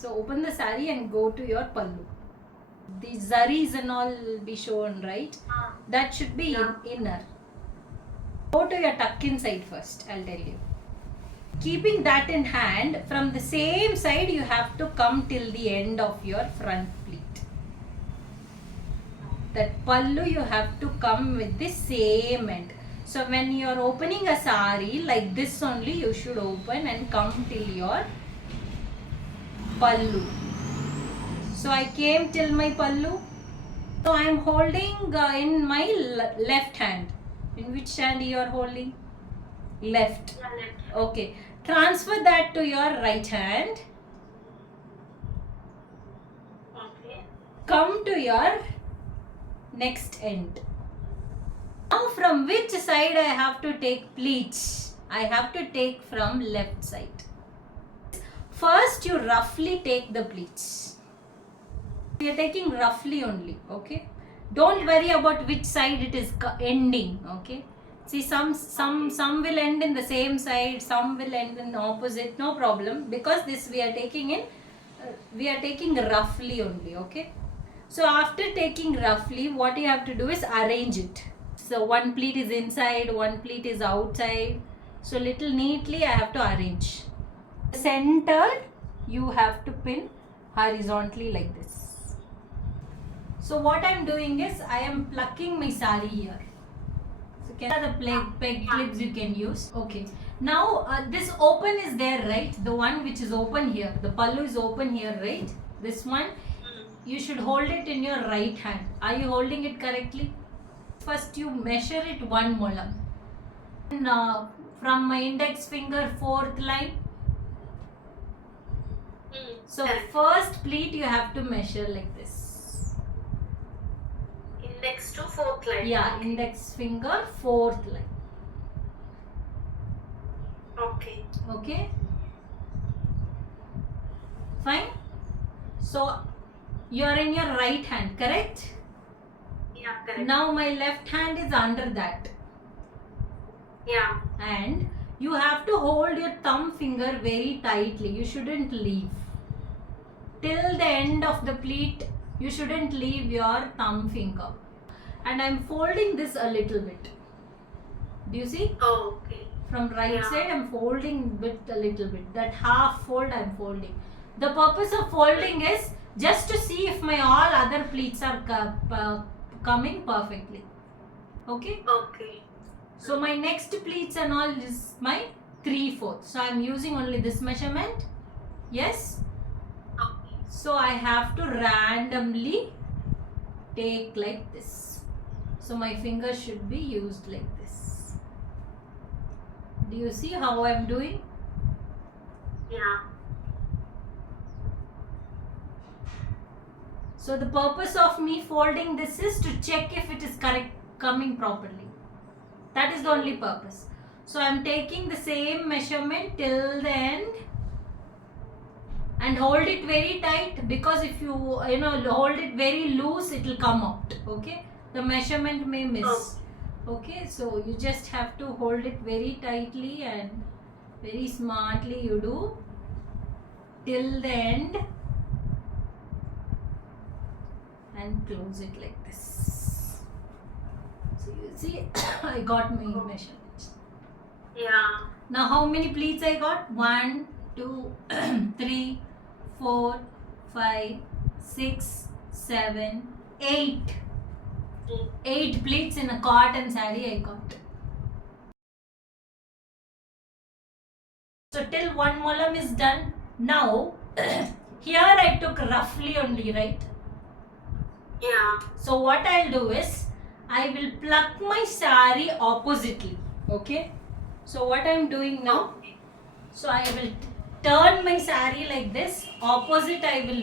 So open the sari and go to your pallu. The zaris and all will be shown, right? That should be inner. Go to your tuck in side first, I'll tell you. Keeping that in hand, from the same side you have to come till the end of your front pleat. That pallu you have to come with the same end. So when you are opening a sari, like this only you should open and come till your pallu. So I came till my pallu. So I am holding in my left hand. In which hand you are holding? Left. Okay. Transfer that to your right hand. Okay. Come to your next end. Now from which side I have to take pleats? I have to take from left side. First you roughly take the pleats. We are taking roughly only, okay? Don't worry about which side it is ending, okay? See, some will end in the same side, some will end in the opposite, no problem, because this we are taking roughly only, okay? So after taking roughly, what you have to do is arrange it. So one pleat is inside, one pleat is outside. So little neatly I have to arrange. Center you have to pin horizontally like this. So what I am doing is I am plucking my sari here. So the peg clips you can use. Okay. Now this open is there, right? The one which is open here. The pallu is open here, right? This one. You should hold it in your right hand. Are you holding it correctly? First you measure it 1 molam. And, from my index finger 4th line. So first pleat you have to measure like this. Index to 4th line. Yeah, okay. Index finger 4th line. Okay. Okay. Fine. So you are in your right hand, correct? Yeah, correct. Now my left hand is under that. Yeah. And you have to hold your thumb finger very tightly. You shouldn't leave. Till the end of the pleat, you shouldn't leave your thumb finger. And I'm folding this a little bit. Do you see? Oh, okay. From right side, I'm folding a little bit. That half fold I'm folding. The purpose of folding is just to see if my all other pleats are coming perfectly. Okay? Okay. So my next pleats and all is my 3/4. So I'm using only this measurement. Yes? Okay. So I have to randomly take like this. So my finger should be used like this. Do you see how I'm doing? Yeah. So the purpose of me folding this is to check if it is correct, coming properly. That is the only purpose. So I am taking the same measurement till the end and hold it very tight, because if you hold it very loose, it will come out. Okay, the measurement may miss. Okay, so you just have to hold it very tightly and very smartly you do till the end and close it like this. So you see I got my measurements. Yeah. Now how many pleats I got? 1, 2, 3, 4, 5, 6, 7, 8. 8 pleats in a cotton saree I got. So till 1 molam is done. Now here I took roughly only, right? Yeah. So what I'll do is I will pluck my saree oppositely. Okay. So what I'm doing now, so I will turn my saree like this. Opposite I will,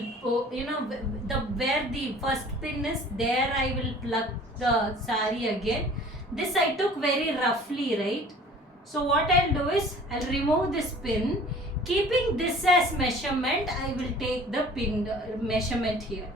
where the first pin is, there I will pluck the saree again. This I took very roughly, right? So what I'll do is I'll remove this pin. Keeping this as measurement, I will take the pin measurement here.